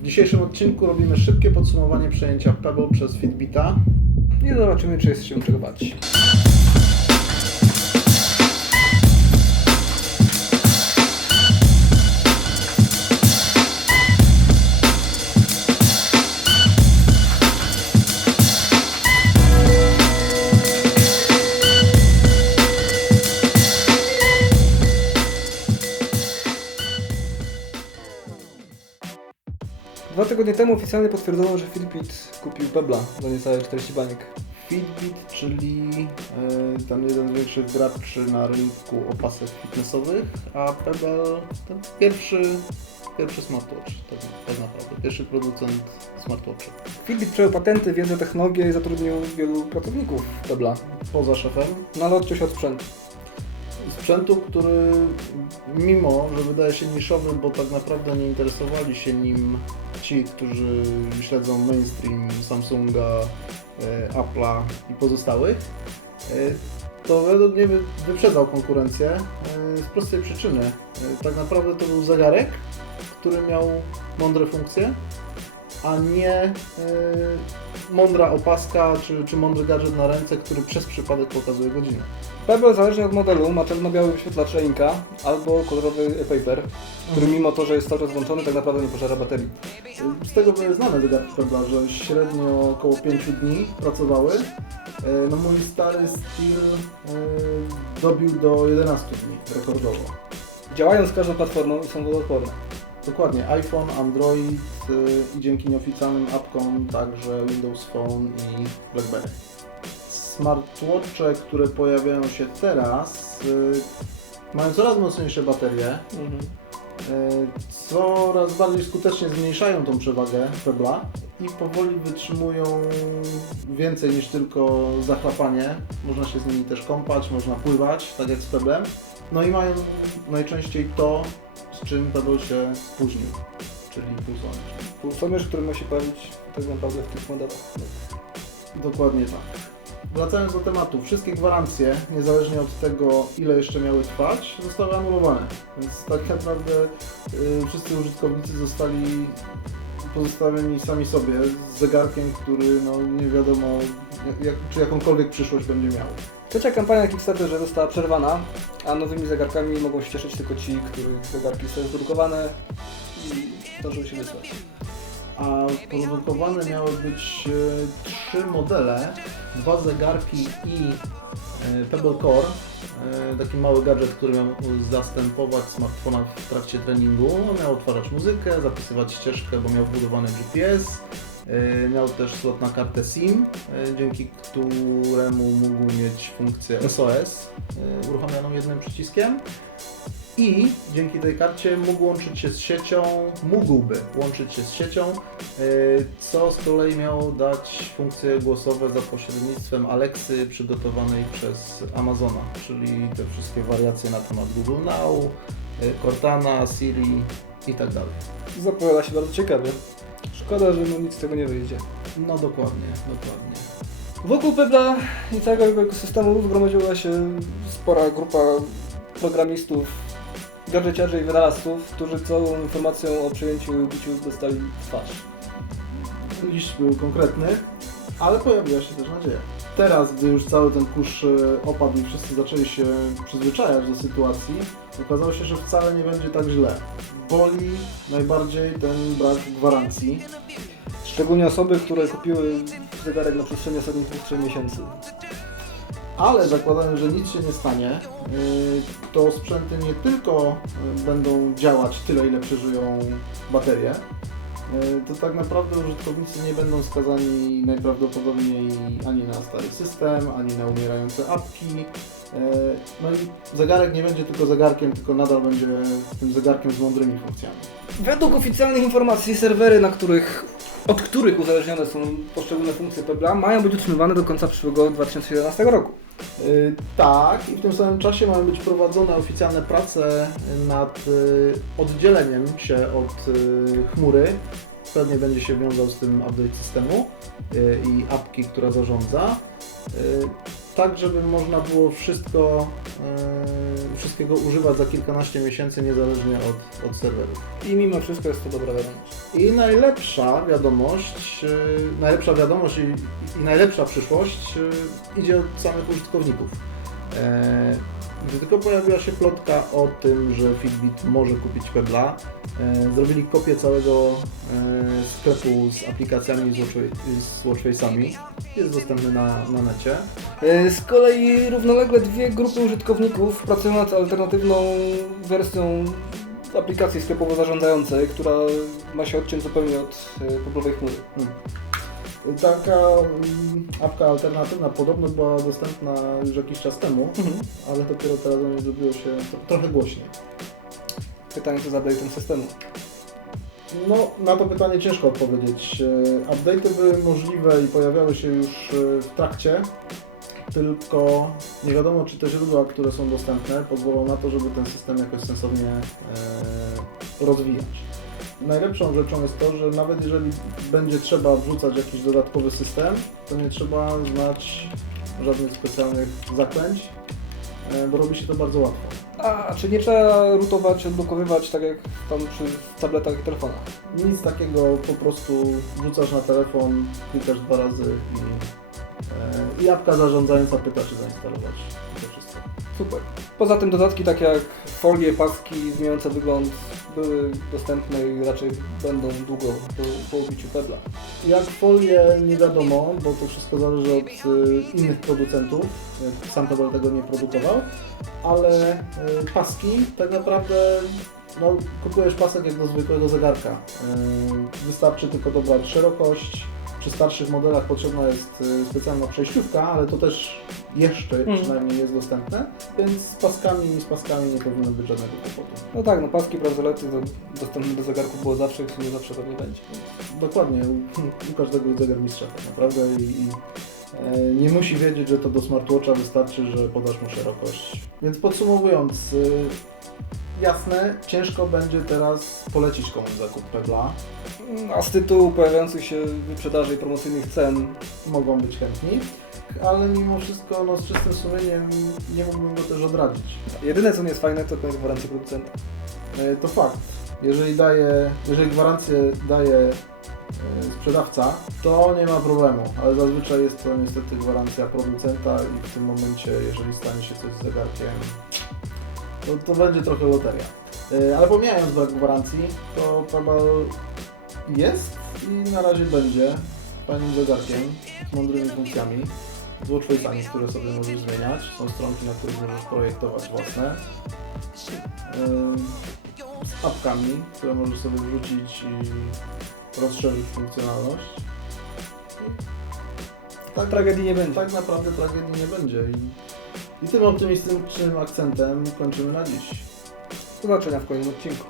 W dzisiejszym odcinku robimy szybkie podsumowanie przejęcia Pebble przez Fitbita. I zobaczymy, czy jest się czego bać. Dwa tygodnie temu oficjalnie potwierdzono, że Fitbit kupił Pebble'a za niecałe 40 baniek. Fitbit, czyli ten jeden z większych graczy na rynku opasek fitnessowych, a Pebble ten pierwszy smartwatch, tak naprawdę, pierwszy producent smartwatcha. Fitbit przejął patenty, wiedzę, technologię i zatrudnił wielu pracowników Pebble'a. Poza szefem, No ale odciął się od sprzętu. sprzętu, który mimo, że wydaje się niszowy, bo tak naprawdę nie interesowali się nim ci, którzy śledzą mainstream Samsunga, Apple'a i pozostałych, to według mnie wyprzedzał konkurencję z prostej przyczyny. Tak naprawdę to był zegarek, który miał mądre funkcje, a nie mądra opaska czy mądry gadżet na ręce, który przez przypadek pokazuje godzinę. Pebble zależnie od modelu ma czarno-biały wyświetlacz Inka albo kolorowy e-paper, który mimo to, że jest cały czas włączony, tak naprawdę nie pożera baterii. Z tego były znane zegarki Pebble'a, że średnio około 5 dni pracowały. No mój stary Steel dobił do 11 dni rekordowo. Działają z każdą platformą i są wodoodporne. Dokładnie, iPhone, Android i dzięki nieoficjalnym appkom także Windows Phone i BlackBerry. Smartwatche, które pojawiają się teraz, mają coraz mocniejsze baterie, coraz bardziej skutecznie zmniejszają tą przewagę Pebble'a i powoli wytrzymują więcej niż tylko zachlapanie. Można się z nimi też kąpać, można pływać, tak jak z Pebblem. No i mają najczęściej to, z czym Pebble się spóźnił, czyli półsłoneczny. Półsłoneczny, który ma się pojawić tak naprawdę w tych modelach. Dokładnie tak. Wracając do tematu, wszystkie gwarancje, niezależnie od tego, ile jeszcze miały trwać, zostały anulowane. Więc tak naprawdę wszyscy użytkownicy zostali pozostawieni sami sobie z zegarkiem, który no, nie wiadomo, czy jakąkolwiek przyszłość będzie miał. Trzecia kampania na Kickstarterze została przerwana, a nowymi zegarkami mogą się cieszyć tylko ci, których zegarki są produkowane i zdążyły się wysłać. A produkowane miały być 3 modele, 2 zegarki i Pebble Core, taki mały gadżet, który miał zastępować smartfona w trakcie treningu. On miał odtwarzać muzykę, zapisywać ścieżkę, bo miał wbudowany GPS, miał też slot na kartę SIM, dzięki któremu mógł mieć funkcję SOS uruchomioną jednym przyciskiem. I dzięki tej karcie mógłby łączyć się z siecią, co z kolei miało dać funkcje głosowe za pośrednictwem Alexy przygotowanej przez Amazona, czyli te wszystkie wariacje na temat Google Now, Cortana, Siri i tak dalej. Zapowiada się bardzo ciekawie. Szkoda, że nic z tego nie wyjdzie. No dokładnie. Wokół Pebble'a i całego jego ekosystemu zgromadziła się spora grupa programistów, gadżeciarzy i wynalazców, którzy całą informacją o przejęciu i biciu dostali w twarz. Liść był konkretny, ale pojawiła się też nadzieja. Teraz, gdy już cały ten kurz opadł i wszyscy zaczęli się przyzwyczajać do sytuacji, okazało się, że wcale nie będzie tak źle. Boli najbardziej ten brak gwarancji. Szczególnie osoby, które kupiły zegarek na przestrzeni ostatnich 3 miesięcy. Ale zakładając, że nic się nie stanie, to sprzęty nie tylko będą działać tyle, ile przeżyją baterie, to tak naprawdę użytkownicy nie będą skazani najprawdopodobniej ani na stary system, ani na umierające apki. No i zegarek nie będzie tylko zegarkiem, tylko nadal będzie tym zegarkiem z mądrymi funkcjami. Według oficjalnych informacji serwery, od których uzależnione są poszczególne funkcje Pebble'a, mają być utrzymywane do końca przyszłego 2011 roku. Tak, i w tym samym czasie mają być prowadzone oficjalne prace nad oddzieleniem się od chmury. Pewnie będzie się wiązał z tym update systemu i apki, która zarządza. tak, żeby można było wszystkiego używać za kilkanaście miesięcy, niezależnie od serwerów. I mimo wszystko jest to dobra wiadomość. I najlepsza wiadomość i najlepsza przyszłość idzie od samych użytkowników. Gdy tylko pojawiła się plotka o tym, że Fitbit może kupić Pebble'a, zrobili kopię całego sklepu z aplikacjami z watchface'ami. Jest dostępny na necie. Z kolei równolegle dwie grupy użytkowników pracują nad alternatywną wersją aplikacji sklepowo zarządzającej, która ma się odciąć zupełnie od Pebble'owej chmury. Taka apka alternatywna podobno była dostępna już jakiś czas temu, ale dopiero teraz o niej zrobiło się trochę głośniej. Pytanie, co zadaje ten systemu. No, na to pytanie ciężko odpowiedzieć. Update'y były możliwe i pojawiały się już w trakcie, tylko nie wiadomo, czy te źródła, które są dostępne, pozwolą na to, żeby ten system jakoś sensownie rozwijać. Najlepszą rzeczą jest to, że nawet jeżeli będzie trzeba wrzucać jakiś dodatkowy system, to nie trzeba znać żadnych specjalnych zaklęć, bo robi się to bardzo łatwo. A czy nie trzeba rootować, odblokowywać tak jak tam przy tabletach i telefonach? Nic takiego, po prostu wrzucasz na telefon, klikasz 2 razy i apka zarządzająca pyta, czy zainstalować. To wszystko. Super. Poza tym dodatki takie jak folie, paski zmieniające wygląd były dostępne i raczej będą długo po ubiciu Pebble'a. Jak folie nie wiadomo, bo to wszystko zależy od innych producentów. Sam Pebble tego nie produkował, ale paski tak naprawdę no, kupujesz pasek jak do zwykłego zegarka. Wystarczy tylko dobrać szerokość. Przy starszych modelach potrzebna jest specjalna przejściówka, ale to też jeszcze przynajmniej jest dostępne, więc z paskami nie powinno być żadnego kłopotu. No tak, no paski, brazolety to dostępne do zegarków było zawsze i w sumie zawsze pewnie będzie. Dokładnie, u każdego jest zegarmistrza tak naprawdę i nie musi wiedzieć, że to do smartwatcha wystarczy, że podasz mu szerokość. Więc podsumowując, jasne, ciężko będzie teraz polecić komuś zakup Pebble'a. A z tytułu pojawiających się wyprzedaży i promocyjnych cen Mogą być chętni, ale mimo wszystko no, z czystym sumieniem nie mógłbym go też odradzić. jedyne co nie jest fajne to koniec gwarancji producenta. To fakt. Jeżeli gwarancję daje sprzedawca, to nie ma problemu, ale zazwyczaj jest to niestety gwarancja producenta i w tym momencie, jeżeli stanie się coś z zegarkiem, to będzie trochę loteria. Ale pomijając brak gwarancji, to Pebble jest i na razie będzie fajnym zegarkiem z mądrymi funkcjami, z watchface'ami, które sobie możesz zmieniać. Są stronki, na których możesz projektować własne. Z apkami, które możesz sobie wrzucić i rozszerzyć funkcjonalność. Tak tragedii nie będzie. Tak naprawdę tragedii nie będzie. I tym optymistycznym akcentem kończymy na dziś. Do zobaczenia w kolejnym odcinku.